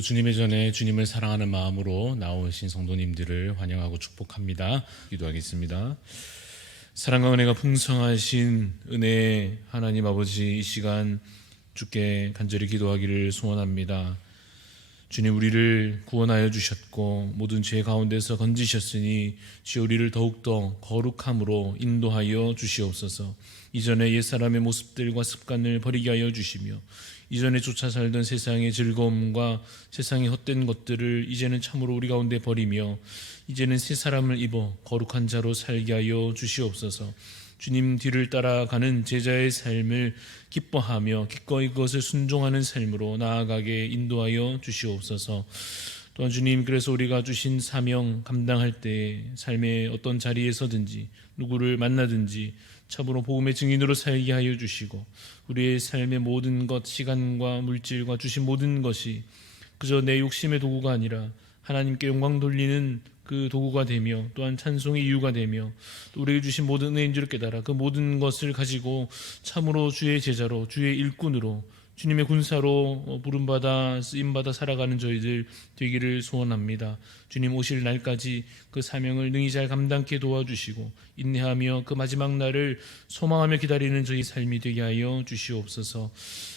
오늘도 주님의 전에 주님을 사랑하는 마음으로 나오신 성도님들을 환영하고 축복합니다. 기도하겠습니다. 사랑과 은혜가 풍성하신 은혜의 하나님 아버지, 이 시간 주께 간절히 기도하기를 소원합니다. 주님, 우리를 구원하여 주셨고 모든 죄 가운데서 건지셨으니 주여 우리를 더욱더 거룩함으로 인도하여 주시옵소서. 이전의 옛사람의 모습들과 습관을 버리게 하여 주시며 이전에 쫓아 살던 세상의 즐거움과 세상의 헛된 것들을 이제는 참으로 우리 가운데 버리며 이제는 새 사람을 입어 거룩한 자로 살게 하여 주시옵소서. 주님 뒤를 따라가는 제자의 삶을 기뻐하며 기꺼이 그것을 순종하는 삶으로 나아가게 인도하여 주시옵소서. 또한 주님, 그래서 우리가 주신 사명 감당할 때 삶의 어떤 자리에서든지 누구를 만나든지 참으로 복음의 증인으로 살게 하여 주시고 우리의 삶의 모든 것, 시간과 물질과 주신 모든 것이 그저 내 욕심의 도구가 아니라 하나님께 영광 돌리는 그 도구가 되며 또한 찬송의 이유가 되며 또 우리에게 주신 모든 은혜인 줄 깨달아 그 모든 것을 가지고 참으로 주의 제자로 주의 일꾼으로 주님의 군사로 부름받아 쓰임받아 살아가는 저희들 되기를 소원합니다. 주님 오실 날까지 그 사명을 능히 잘 감당케 도와주시고 인내하며 그 마지막 날을 소망하며 기다리는 저희 삶이 되게 하여 주시옵소서.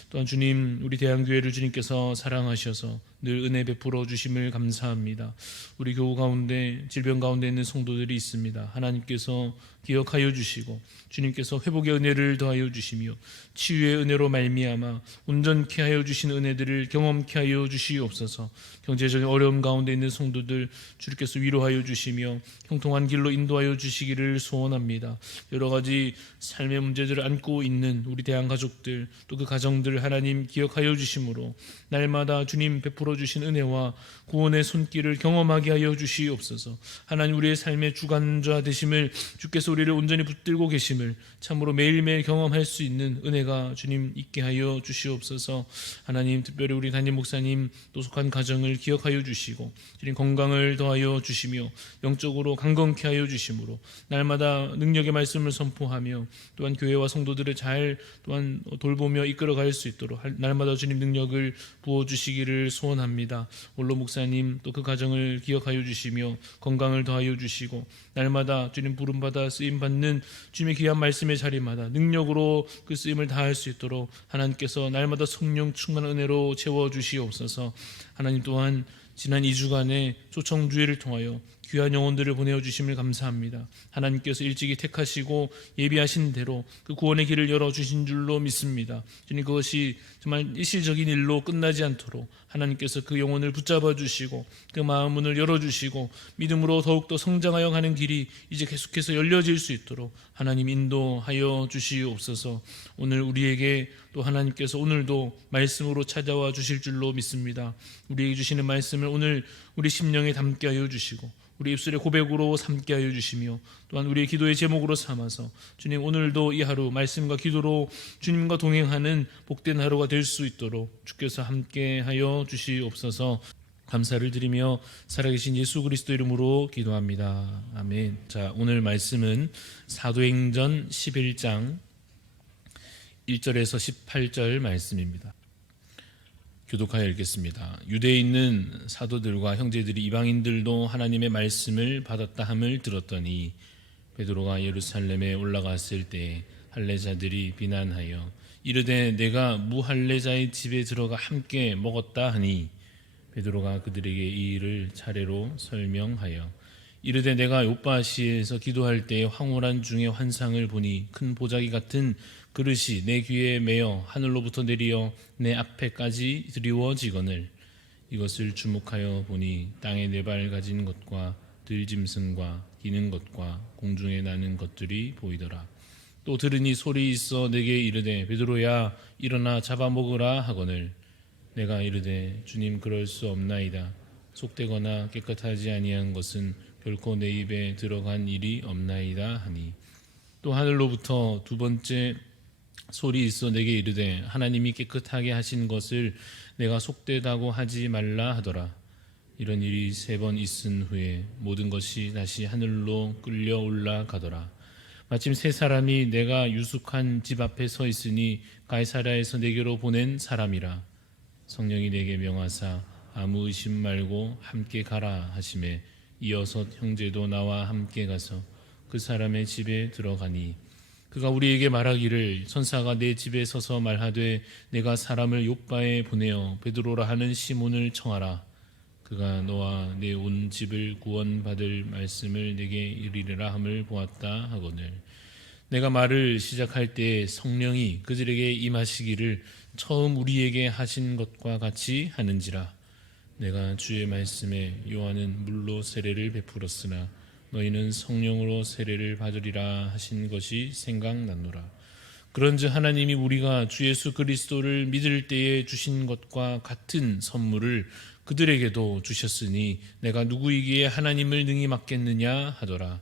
또한 주님, 우리 대한교회를 주님께서 사랑하셔서 늘 은혜 베풀어 주심을 감사합니다. 우리 교우 가운데 질병 가운데 있는 성도들이 있습니다. 하나님께서 기억하여 주시고 주님께서 회복의 은혜를 더하여 주시며 치유의 은혜로 말미암아 온전케 하여 주신 은혜들을 경험케 하여 주시옵소서. 경제적인 어려움 가운데 있는 성도들 주님께서 위로하여 주시며 형통한 길로 인도하여 주시기를 소원합니다. 여러 가지 삶의 문제들을 안고 있는 우리 대한 가족들 또 그 가정들 하나님 기억하여 주심으로 날마다 주님 베풀어 주신 은혜와 구원의 손길을 경험하게 하여 주시옵소서. 하나님, 우리의 삶의 주관자 되심을 주께서 우리를 온전히 붙들고 계심을 참으로 매일매일 경험할 수 있는 은혜가 주님 있게 하여 주시옵소서. 하나님, 특별히 우리 담임 목사님 노숙한 가정을 기억하여 주시고 주님 건강을 더하여 주시며 영적으로 강건케 하여 주심으로 날마다 능력의 말씀을 선포하며 또한 교회와 성도들을 잘 또한 돌보며 이끌어갈 수 있도록 날마다 주님 능력을 부어주시기를 소원합니다. 올로 목사님 또 그 가정을 기억하여 주시며 건강을 더하여 주시고 날마다 주님 부름받아 쓰임받는 주님의 귀한 말씀의 자리마다 능력으로 그 쓰임을 다할 수 있도록 하나님께서 날마다 성령 충만한 은혜로 채워주시옵소서. 하나님, 또한 지난 2주간의 초청주의를 통하여 귀한 영혼들을 보내어 주심을 감사합니다. 하나님께서 일찍이 택하시고 예비하신 대로 그 구원의 길을 열어주신 줄로 믿습니다. 주님, 그것이 정말 일시적인 일로 끝나지 않도록 하나님께서 그 영혼을 붙잡아 주시고 그 마음 문을 열어주시고 믿음으로 더욱더 성장하여 가는 길이 이제 계속해서 열려질 수 있도록 하나님 인도하여 주시옵소서. 오늘 우리에게 또 하나님께서 오늘도 말씀으로 찾아와 주실 줄로 믿습니다. 우리에게 주시는 말씀을 오늘 우리 심령에 담게 하여 주시고 우리 입술의 고백으로 삼게 하여 주시며 또한 우리의 기도의 제목으로 삼아서 주님, 오늘도 이 하루 말씀과 기도로 주님과 동행하는 복된 하루가 될 수 있도록 주께서 함께 하여 주시옵소서. 감사를 드리며 살아계신 예수 그리스도 이름으로 기도합니다. 아멘. 자, 오늘 말씀은 사도행전 11장 1절에서 18절 말씀입니다. 교독하여 읽겠습니다. 유대에 있는 사도들과 형제들이 이방인들도 하나님의 말씀을 받았다 함을 들었더니 베드로가 예루살렘에 올라갔을 때 할례자들이 비난하여 이르되 내가 무할례자의 집에 들어가 함께 먹었다 하니 베드로가 그들에게 이 일을 차례로 설명하여 이르되 내가 요빠시에서 기도할 때에 황홀한 중에 환상을 보니 큰 보자기 같은 그릇이 내 귀에 매어 하늘로부터 내리어 내 앞에까지 드리워지거늘 이것을 주목하여 보니 땅에 네 발 가진 것과 들짐승과 기는 것과 공중에 나는 것들이 보이더라. 또 들으니 소리 있어 내게 이르되 베드로야 일어나 잡아먹으라 하거늘 내가 이르되 주님 그럴 수 없나이다. 속되거나 깨끗하지 아니한 것은 결코 내 입에 들어간 일이 없나이다 하니 또 하늘로부터 두 번째 소리 있어 내게 이르되 하나님이 깨끗하게 하신 것을 내가 속되다고 하지 말라 하더라. 이런 일이 3번 있은 후에 모든 것이 다시 하늘로 끌려 올라가더라. 마침 3사람이 내가 유숙한 집 앞에 서 있으니 가이사랴에서 내게로 보낸 사람이라. 성령이 내게 명하사 아무 의심 말고 함께 가라 하시매 이어서 형제도 나와 함께 가서 그 사람의 집에 들어가니 그가 우리에게 말하기를 천사가 내 집에 서서 말하되 내가 사람을 욥바에 보내어 베드로라 하는 시몬을 청하라. 그가 너와 내 온 집을 구원받을 말씀을 내게 이르리라 함을 보았다 하거늘. 내가 말을 시작할 때 성령이 그들에게 임하시기를 처음 우리에게 하신 것과 같이 하는지라. 내가 주의 말씀에 요한은 물로 세례를 베풀었으나 너희는 성령으로 세례를 받으리라 하신 것이 생각났노라. 그런즉 하나님이 우리가 주 예수 그리스도를 믿을 때에 주신 것과 같은 선물을 그들에게도 주셨으니 내가 누구이기에 하나님을 능히 맡겠느냐 하더라.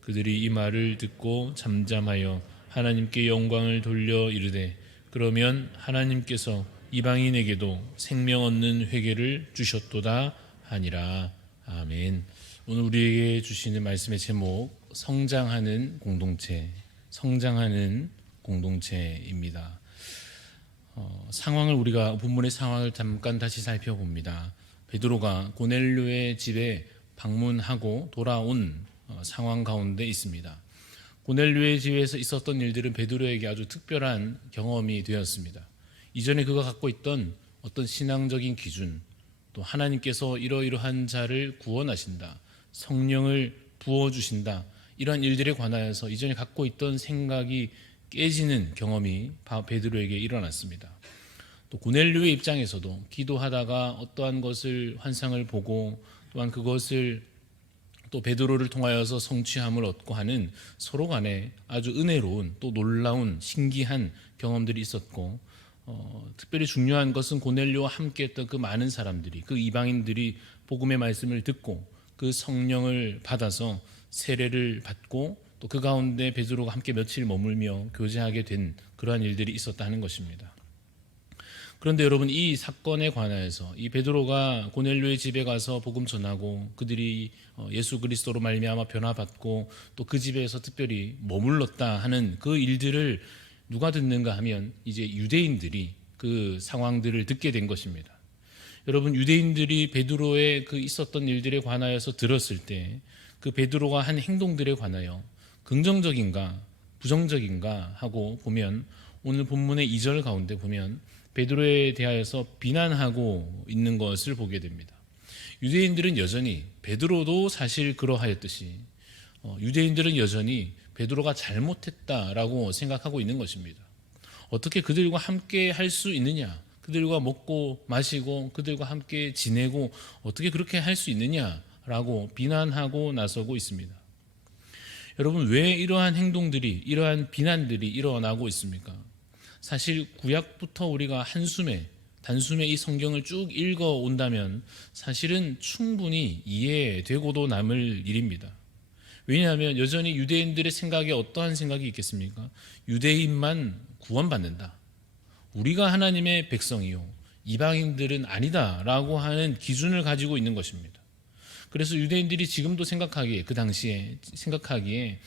그들이 이 말을 듣고 잠잠하여 하나님께 영광을 돌려 이르되 그러면 하나님께서 이방인에게도 생명 얻는 회개를 주셨도다 하니라. 아멘. 오늘 우리에게 주시는 말씀의 제목 성장하는 공동체, 성장하는 공동체입니다. 상황을 우리가 본문의 상황을 잠깐 다시 살펴봅니다. 베드로가 고넬료의 집에 방문하고 돌아온 상황 가운데 있습니다. 고넬료의 집에서 있었던 일들은 베드로에게 아주 특별한 경험이 되었습니다. 이전에 그가 갖고 있던 어떤 신앙적인 기준, 또 하나님께서 이러이러한 자를 구원하신다, 성령을 부어주신다, 이러한 일들에 관하여서 이전에 갖고 있던 생각이 깨지는 경험이 베드로에게 일어났습니다. 또 고넬료의 입장에서도 기도하다가 어떠한 것을 환상을 보고 또한 그것을 또 베드로를 통하여서 성취함을 얻고 하는 서로 간에 아주 은혜로운 또 놀라운 신기한 경험들이 있었고, 특별히 중요한 것은 고넬료와 함께 했던 그 많은 사람들이, 그 이방인들이 복음의 말씀을 듣고 그 성령을 받아서 세례를 받고 또 그 가운데 베드로가 함께 며칠 머물며 교제하게 된 그러한 일들이 있었다 하는 것입니다. 그런데 여러분, 이 사건에 관하여서 이 베드로가 고넬료의 집에 가서 복음 전하고 그들이 예수 그리스도로 말미암아 변화받고 또 그 집에서 특별히 머물렀다 하는 그 일들을 누가 듣는가 하면 이제 유대인들이 그 상황들을 듣게 된 것입니다. 여러분, 유대인들이 베드로의 그 있었던 일들에 관하여서 들었을 때 그 베드로가 한 행동들에 관하여 긍정적인가 부정적인가 하고 보면 오늘 본문의 2절 가운데 보면 베드로에 대하여서 비난하고 있는 것을 보게 됩니다. 유대인들은 여전히 베드로도 사실 그러하였듯이 유대인들은 여전히 베드로가 잘못했다라고 생각하고 있는 것입니다. 어떻게 그들과 함께 할 수 있느냐, 그들과 먹고 마시고 그들과 함께 지내고 어떻게 그렇게 할 수 있느냐라고 비난하고 나서고 있습니다. 여러분, 왜 이러한 행동들이, 이러한 비난들이 일어나고 있습니까? 사실 구약부터 우리가 단숨에 이 성경을 쭉 읽어온다면 사실은 충분히 이해되고도 남을 일입니다. 왜냐하면 여전히 유대인들의 생각에 어떠한 생각이 있겠습니까? 유대인만 구원받는다, 우리가 하나님의 백성이요 이방인들은 아니다 라고 하는 기준을 가지고 있는 것입니다. 그래서 유대인들이 지금도 생각하기에, 그 당시에 생각하기에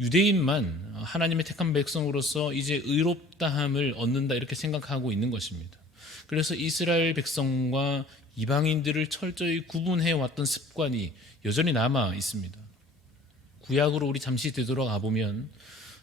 유대인만 하나님의 택한 백성으로서 이제 의롭다함을 얻는다 이렇게 생각하고 있는 것입니다. 그래서 이스라엘 백성과 이방인들을 철저히 구분해 왔던 습관이 여전히 남아 있습니다. 구약으로 우리 잠시 되돌아가 보면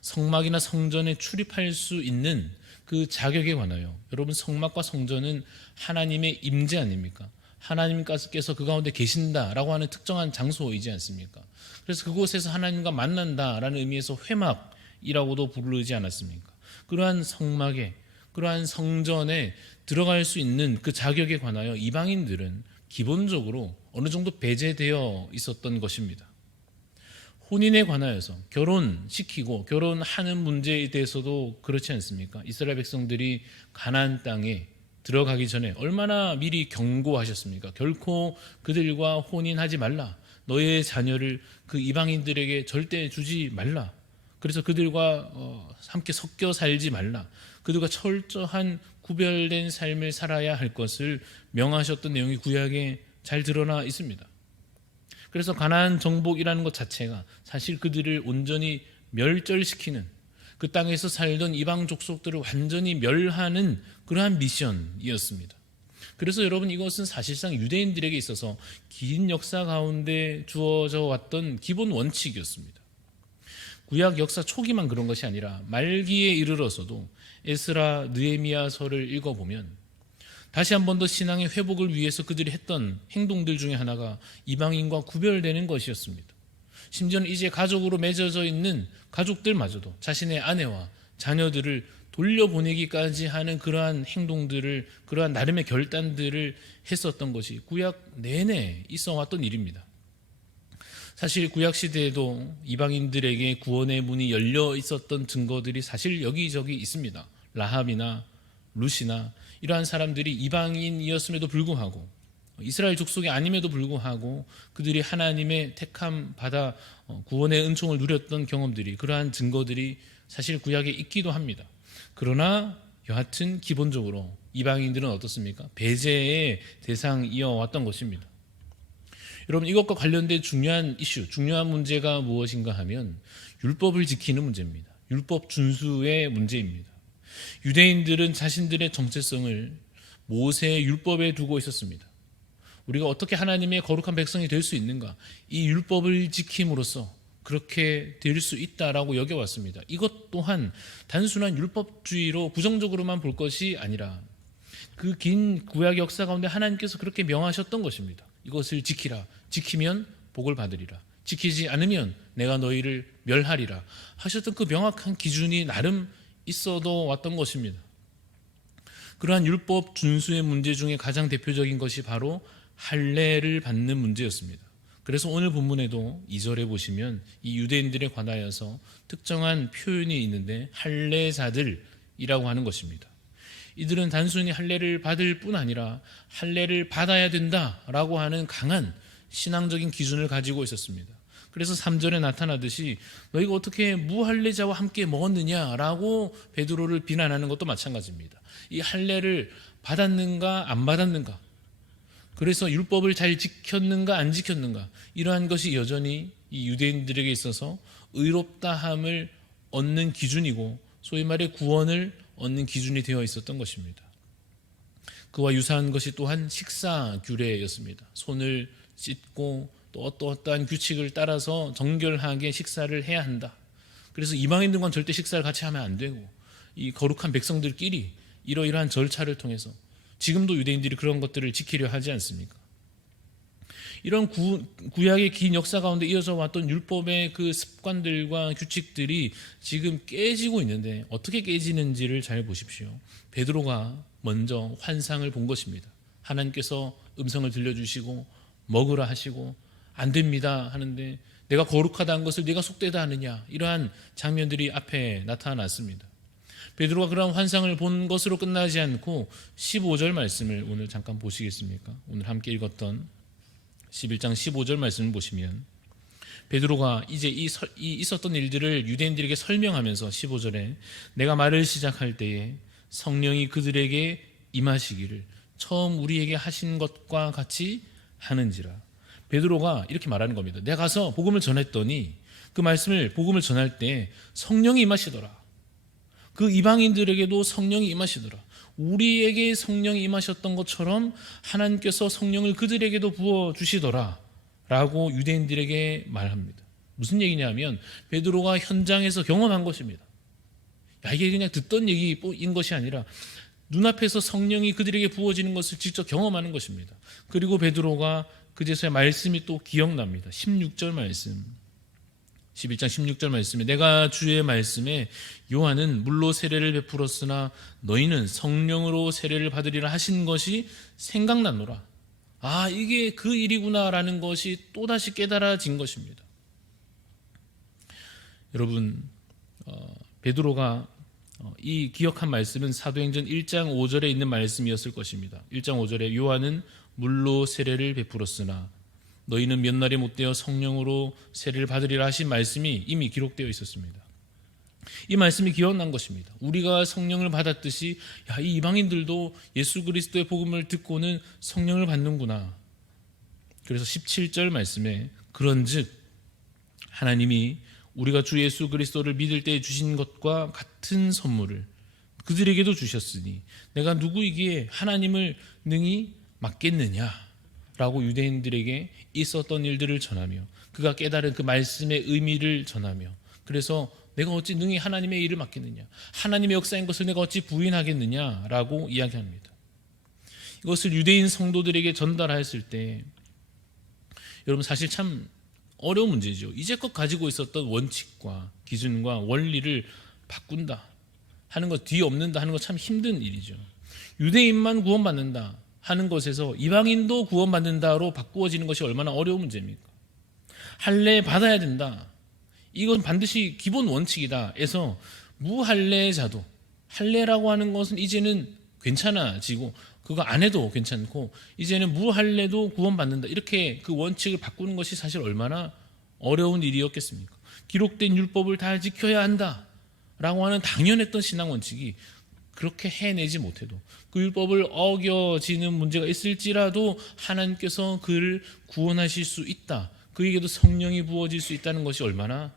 성막이나 성전에 출입할 수 있는 그 자격에 관하여, 여러분, 성막과 성전은 하나님의 임재 아닙니까? 하나님께서 그 가운데 계신다라고 하는 특정한 장소이지 않습니까? 그래서 그곳에서 하나님과 만난다라는 의미에서 회막이라고도 부르지 않았습니까? 그러한 성막에, 그러한 성전에 들어갈 수 있는 그 자격에 관하여 이방인들은 기본적으로 어느 정도 배제되어 있었던 것입니다. 혼인에 관하여서 결혼시키고 결혼하는 문제에 대해서도 그렇지 않습니까? 이스라엘 백성들이 가나안 땅에 들어가기 전에 얼마나 미리 경고하셨습니까? 결코 그들과 혼인하지 말라, 너의 자녀를 그 이방인들에게 절대 주지 말라, 그래서 그들과 함께 섞여 살지 말라, 그들과 철저한 구별된 삶을 살아야 할 것을 명하셨던 내용이 구약에 잘 드러나 있습니다. 그래서 가나안 정복이라는 것 자체가 사실 그들을 온전히 멸절시키는, 그 땅에서 살던 이방 족속들을 완전히 멸하는 그러한 미션이었습니다. 그래서 여러분, 이것은 사실상 유대인들에게 있어서 긴 역사 가운데 주어져 왔던 기본 원칙이었습니다. 구약 역사 초기만 그런 것이 아니라 말기에 이르러서도 에스라, 느헤미야서를 읽어보면 다시 한 번 더 신앙의 회복을 위해서 그들이 했던 행동들 중에 하나가 이방인과 구별되는 것이었습니다. 심지어는 이제 가족으로 맺어져 있는 가족들마저도 자신의 아내와 자녀들을 돌려보내기까지 하는 그러한 행동들을, 그러한 나름의 결단들을 했었던 것이 구약 내내 있어 왔던 일입니다. 사실 구약 시대에도 이방인들에게 구원의 문이 열려 있었던 증거들이 사실 여기저기 있습니다. 라합이나 룻이나 이러한 사람들이 이방인이었음에도 불구하고, 이스라엘 족속이 아님에도 불구하고 그들이 하나님의 택함 받아 구원의 은총을 누렸던 경험들이, 그러한 증거들이 사실 구약에 있기도 합니다. 그러나 여하튼 기본적으로 이방인들은 어떻습니까? 배제의 대상이어 왔던 것입니다. 여러분, 이것과 관련된 중요한 이슈, 중요한 문제가 무엇인가 하면 율법을 지키는 문제입니다. 율법 준수의 문제입니다. 유대인들은 자신들의 정체성을 모세의 율법에 두고 있었습니다. 우리가 어떻게 하나님의 거룩한 백성이 될 수 있는가? 이 율법을 지킴으로써 그렇게 될 수 있다라고 여겨왔습니다. 이것 또한 단순한 율법주의로 부정적으로만 볼 것이 아니라 그 긴 구약 역사 가운데 하나님께서 그렇게 명하셨던 것입니다. 이것을 지키라. 지키면 복을 받으리라. 지키지 않으면 내가 너희를 멸하리라 하셨던 그 명확한 기준이 나름 있어도 왔던 것입니다. 그러한 율법 준수의 문제 중에 가장 대표적인 것이 바로 할례를 받는 문제였습니다. 그래서 오늘 본문에도 2절에 보시면 이 유대인들에 관하여서 특정한 표현이 있는데 할례자들이라고 하는 것입니다. 이들은 단순히 할례를 받을 뿐 아니라 할례를 받아야 된다라고 하는 강한 신앙적인 기준을 가지고 있었습니다. 그래서 3절에 나타나듯이 너희가 어떻게 무할례자와 함께 먹었느냐라고 베드로를 비난하는 것도 마찬가지입니다. 이 할례를 받았는가 안 받았는가, 그래서 율법을 잘 지켰는가 안 지켰는가, 이러한 것이 여전히 이 유대인들에게 있어서 의롭다함을 얻는 기준이고 소위 말해 구원을 얻는 기준이 되어 있었던 것입니다. 그와 유사한 것이 또한 식사 규례였습니다. 손을 씻고 또 어떠한 규칙을 따라서 정결하게 식사를 해야 한다. 그래서 이방인들과는 절대 식사를 같이 하면 안 되고, 이 거룩한 백성들끼리 이러이러한 절차를 통해서 지금도 유대인들이 그런 것들을 지키려 하지 않습니까? 이런 구약의 긴 역사 가운데 이어져 왔던 율법의 그 습관들과 규칙들이 지금 깨지고 있는데 어떻게 깨지는지를 잘 보십시오. 베드로가 먼저 환상을 본 것입니다. 하나님께서 음성을 들려주시고 먹으라 하시고 안 됩니다 하는데 내가 거룩하다는 것을 네가 속되다 하느냐, 이러한 장면들이 앞에 나타났습니다. 베드로가 그런 환상을 본 것으로 끝나지 않고 15절 말씀을 오늘 잠깐 보시겠습니까? 오늘 함께 읽었던 11장 15절 말씀을 보시면 베드로가 이제 이 있었던 일들을 유대인들에게 설명하면서 15절에 내가 말을 시작할 때에 성령이 그들에게 임하시기를 처음 우리에게 하신 것과 같이 하는지라. 베드로가 이렇게 말하는 겁니다. 내가 가서 복음을 전했더니 그 말씀을 복음을 전할 때 성령이 임하시더라. 그 이방인들에게도 성령이 임하시더라. 우리에게 성령이 임하셨던 것처럼 하나님께서 성령을 그들에게도 부어주시더라 라고 유대인들에게 말합니다. 무슨 얘기냐면 베드로가 현장에서 경험한 것입니다. 이게 그냥 듣던 얘기인 것이 아니라 눈앞에서 성령이 그들에게 부어지는 것을 직접 경험하는 것입니다. 그리고 베드로가 그제서야 말씀이 또 기억납니다. 16절 말씀, 11장 16절 말씀에 내가 주의 말씀에 요한은 물로 세례를 베풀었으나 너희는 성령으로 세례를 받으리라 하신 것이 생각나노라. 아, 이게 그 일이구나라는 것이 또다시 깨달아진 것입니다. 여러분, 베드로가 이 기억한 말씀은 사도행전 1장 5절에 있는 말씀이었을 것입니다. 1장 5절에 요한은 물로 세례를 베풀었으나 너희는 몇 날이 못되어 성령으로 세례를 받으리라 하신 말씀이 이미 기록되어 있었습니다. 이 말씀이 기억난 것입니다. 우리가 성령을 받았듯이 이 이방인들도 예수 그리스도의 복음을 듣고는 성령을 받는구나. 그래서 17절 말씀에 그런즉 하나님이 우리가 주 예수 그리스도를 믿을 때 주신 것과 같은 선물을 그들에게도 주셨으니 내가 누구이기에 하나님을 능히 맡겠느냐라고 유대인들에게 있었던 일들을 전하며 그가 깨달은 그 말씀의 의미를 전하며 그래서 내가 어찌 능히 하나님의 일을 맡겠느냐, 하나님의 역사인 것을 내가 어찌 부인하겠느냐라고 이야기합니다. 이것을 유대인 성도들에게 전달하였을 때 여러분 사실 참 어려운 문제죠. 이제껏 가지고 있었던 원칙과 기준과 원리를 바꾼다 하는 것, 뒤엎는다 하는 것 참 힘든 일이죠. 유대인만 구원받는다 하는 것에서 이방인도 구원받는다로 바꾸어지는 것이 얼마나 어려운 문제입니까? 할례 받아야 된다, 이건 반드시 기본 원칙이다 해서 무할례자도, 할례라고 하는 것은 이제는 괜찮아지고 그거 안 해도 괜찮고 이제는 무할례도 구원받는다, 이렇게 그 원칙을 바꾸는 것이 사실 얼마나 어려운 일이었겠습니까? 기록된 율법을 다 지켜야 한다 라고 하는 당연했던 신앙 원칙이 그렇게 해내지 못해도 그 율법을 어겨지는 문제가 있을지라도 하나님께서 그를 구원하실 수 있다, 그에게도 성령이 부어질 수 있다는 것이 얼마나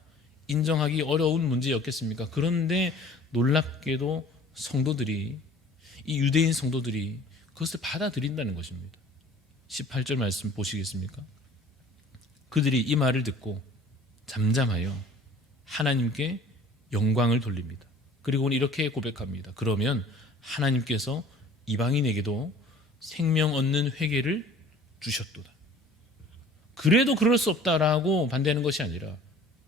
인정하기 어려운 문제였겠습니까? 그런데 놀랍게도 성도들이, 이 유대인 성도들이 그것을 받아들인다는 것입니다. 18절 말씀 보시겠습니까? 그들이 이 말을 듣고 잠잠하여 하나님께 영광을 돌립니다. 그리고는 이렇게 고백합니다. 그러면 하나님께서 이방인에게도 생명 얻는 회개를 주셨도다. 그래도 그럴 수 없다라고 반대하는 것이 아니라,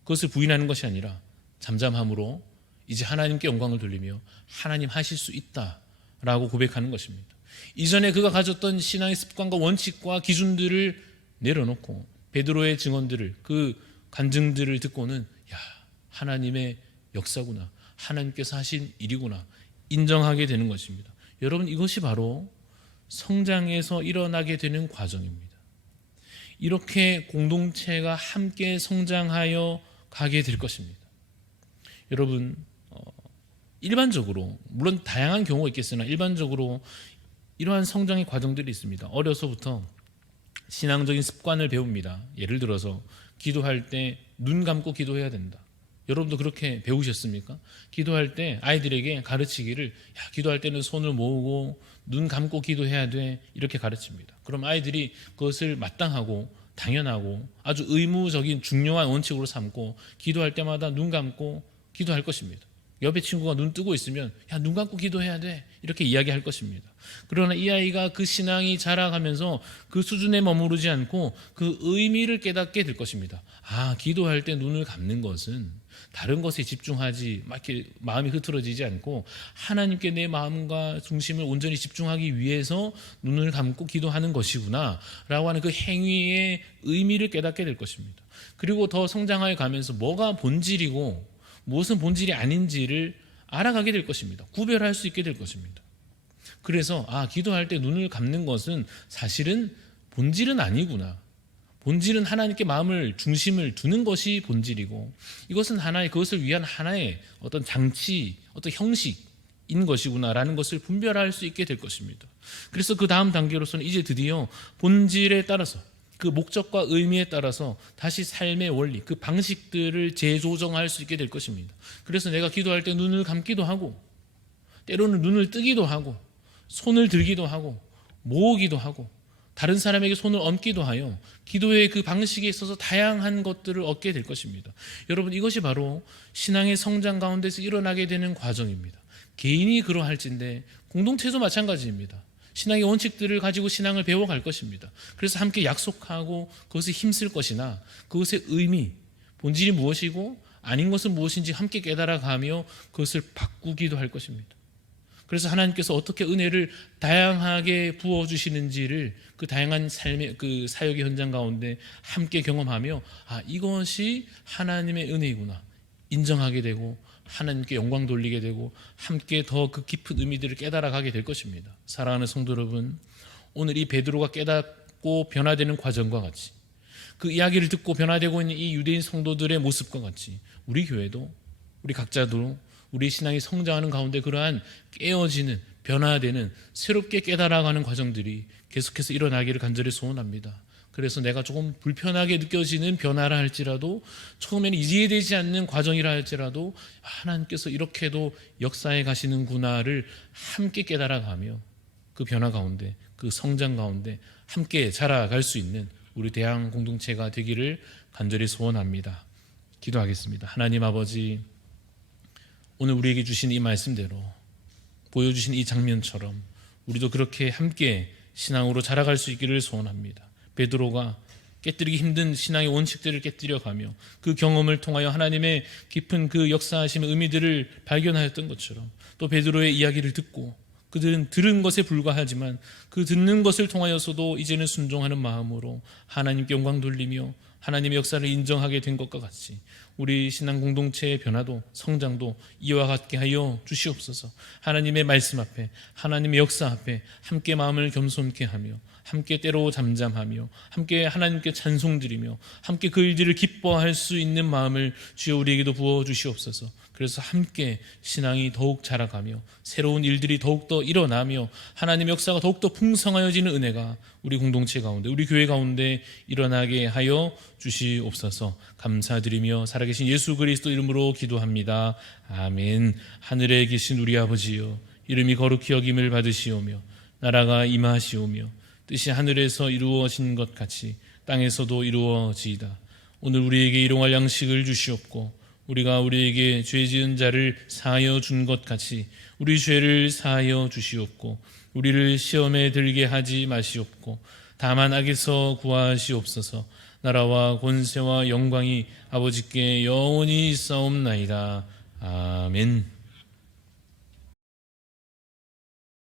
그것을 부인하는 것이 아니라 잠잠함으로 이제 하나님께 영광을 돌리며 하나님 하실 수 있다라고 고백하는 것입니다. 이전에 그가 가졌던 신앙의 습관과 원칙과 기준들을 내려놓고 베드로의 증언들을, 그 간증들을 듣고는 야, 하나님의 역사구나, 하나님께서 하신 일이구나 인정하게 되는 것입니다. 여러분, 이것이 바로 성장에서 일어나게 되는 과정입니다. 이렇게 공동체가 함께 성장하여 가게 될 것입니다. 여러분, 일반적으로, 물론 다양한 경우가 있겠으나 일반적으로 이러한 성장의 과정들이 있습니다. 어려서부터 신앙적인 습관을 배웁니다. 예를 들어서 기도할 때 눈 감고 기도해야 된다. 여러분도 그렇게 배우셨습니까? 기도할 때 아이들에게 가르치기를, 야, 기도할 때는 손을 모으고 눈 감고 기도해야 돼, 이렇게 가르칩니다. 그럼 아이들이 그것을 마땅하고 당연하고 아주 의무적인 중요한 원칙으로 삼고 기도할 때마다 눈 감고 기도할 것입니다. 옆에 친구가 눈 뜨고 있으면 야, 눈 감고 기도해야 돼, 이렇게 이야기할 것입니다. 그러나 이 아이가 그 신앙이 자라가면서 그 수준에 머무르지 않고 그 의미를 깨닫게 될 것입니다. 아, 기도할 때 눈을 감는 것은 다른 것에 집중하지, 막 이렇게 마음이 흐트러지지 않고 하나님께 내 마음과 중심을 온전히 집중하기 위해서 눈을 감고 기도하는 것이구나 라고 하는 그 행위의 의미를 깨닫게 될 것입니다. 그리고 더 성장하여 가면서 뭐가 본질이고 무엇은 본질이 아닌지를 알아가게 될 것입니다. 구별할 수 있게 될 것입니다. 그래서 기도할 때 눈을 감는 것은 사실은 본질은 아니구나, 본질은 하나님께 마음을, 중심을 두는 것이 본질이고 이것은 하나의, 그것을 위한 하나의 어떤 장치, 어떤 형식인 것이구나라는 것을 분별할 수 있게 될 것입니다. 그래서 그 다음 단계로서는 이제 드디어 본질에 따라서, 그 목적과 의미에 따라서 다시 삶의 원리, 그 방식들을 재조정할 수 있게 될 것입니다. 그래서 내가 기도할 때 눈을 감기도 하고 때로는 눈을 뜨기도 하고 손을 들기도 하고 모으기도 하고 다른 사람에게 손을 얹기도 하여 기도의 그 방식에 있어서 다양한 것들을 얻게 될 것입니다. 여러분, 이것이 바로 신앙의 성장 가운데서 일어나게 되는 과정입니다. 개인이 그러할진데 공동체도 마찬가지입니다. 신앙의 원칙들을 가지고 신앙을 배워갈 것입니다. 그래서 함께 약속하고 그것에 힘쓸 것이나 그것의 의미, 본질이 무엇이고 아닌 것은 무엇인지 함께 깨달아가며 그것을 바꾸기도 할 것입니다. 그래서 하나님께서 어떻게 은혜를 다양하게 부어주시는지를 그 다양한 삶의 그 사역의 현장 가운데 함께 경험하며 이것이 하나님의 은혜이구나 인정하게 되고 하나님께 영광 돌리게 되고 함께 더 그 깊은 의미들을 깨달아가게 될 것입니다. 사랑하는 성도 여러분, 오늘 이 베드로가 깨닫고 변화되는 과정과 같이, 그 이야기를 듣고 변화되고 있는 이 유대인 성도들의 모습과 같이 우리 교회도, 우리 각자도 우리 신앙이 성장하는 가운데 그러한 깨어지는, 변화되는, 새롭게 깨달아가는 과정들이 계속해서 일어나기를 간절히 소원합니다. 그래서 내가 조금 불편하게 느껴지는 변화라 할지라도, 처음에는 이해되지 않는 과정이라 할지라도 하나님께서 이렇게도 역사에 가시는구나를 함께 깨달아가며 그 변화 가운데, 그 성장 가운데 함께 자라갈 수 있는 우리 대학 공동체가 되기를 간절히 소원합니다. 기도하겠습니다. 하나님 아버지, 오늘 우리에게 주신 이 말씀대로, 보여주신 이 장면처럼 우리도 그렇게 함께 신앙으로 자라갈 수 있기를 소원합니다. 베드로가 깨뜨리기 힘든 신앙의 원칙들을 깨뜨려가며 그 경험을 통하여 하나님의 깊은 그 역사하심의 의미들을 발견하였던 것처럼, 또 베드로의 이야기를 듣고 그들은 들은 것에 불과하지만 그 듣는 것을 통하여서도 이제는 순종하는 마음으로 하나님께 영광 돌리며 하나님의 역사를 인정하게 된 것과 같이 우리 신앙 공동체의 변화도 성장도 이와 같게 하여 주시옵소서. 하나님의 말씀 앞에, 하나님의 역사 앞에 함께 마음을 겸손케 하며, 함께 때로 잠잠하며, 함께 하나님께 찬송드리며, 함께 그 일들을 기뻐할 수 있는 마음을 주여 우리에게도 부어 주시옵소서. 그래서 함께 신앙이 더욱 자라가며 새로운 일들이 더욱더 일어나며 하나님의 역사가 더욱더 풍성하여지는 은혜가 우리 공동체 가운데, 우리 교회 가운데 일어나게 하여 주시옵소서. 감사드리며 살아계신 예수 그리스도 이름으로 기도합니다. 아멘. 하늘에 계신 우리 아버지여, 이름이 거룩히 여김을 받으시오며 나라가 임하시오며 뜻이 하늘에서 이루어진 것 같이 땅에서도 이루어지이다. 오늘 우리에게 일용할 양식을 주시옵고 우리가 우리에게 죄 지은 자를 사하여 준 것 같이 우리 죄를 사하여 주시옵고 우리를 시험에 들게 하지 마시옵고 다만 악에서 구하시옵소서. 나라와 권세와 영광이 아버지께 영원히 있사옵나이다. 아멘.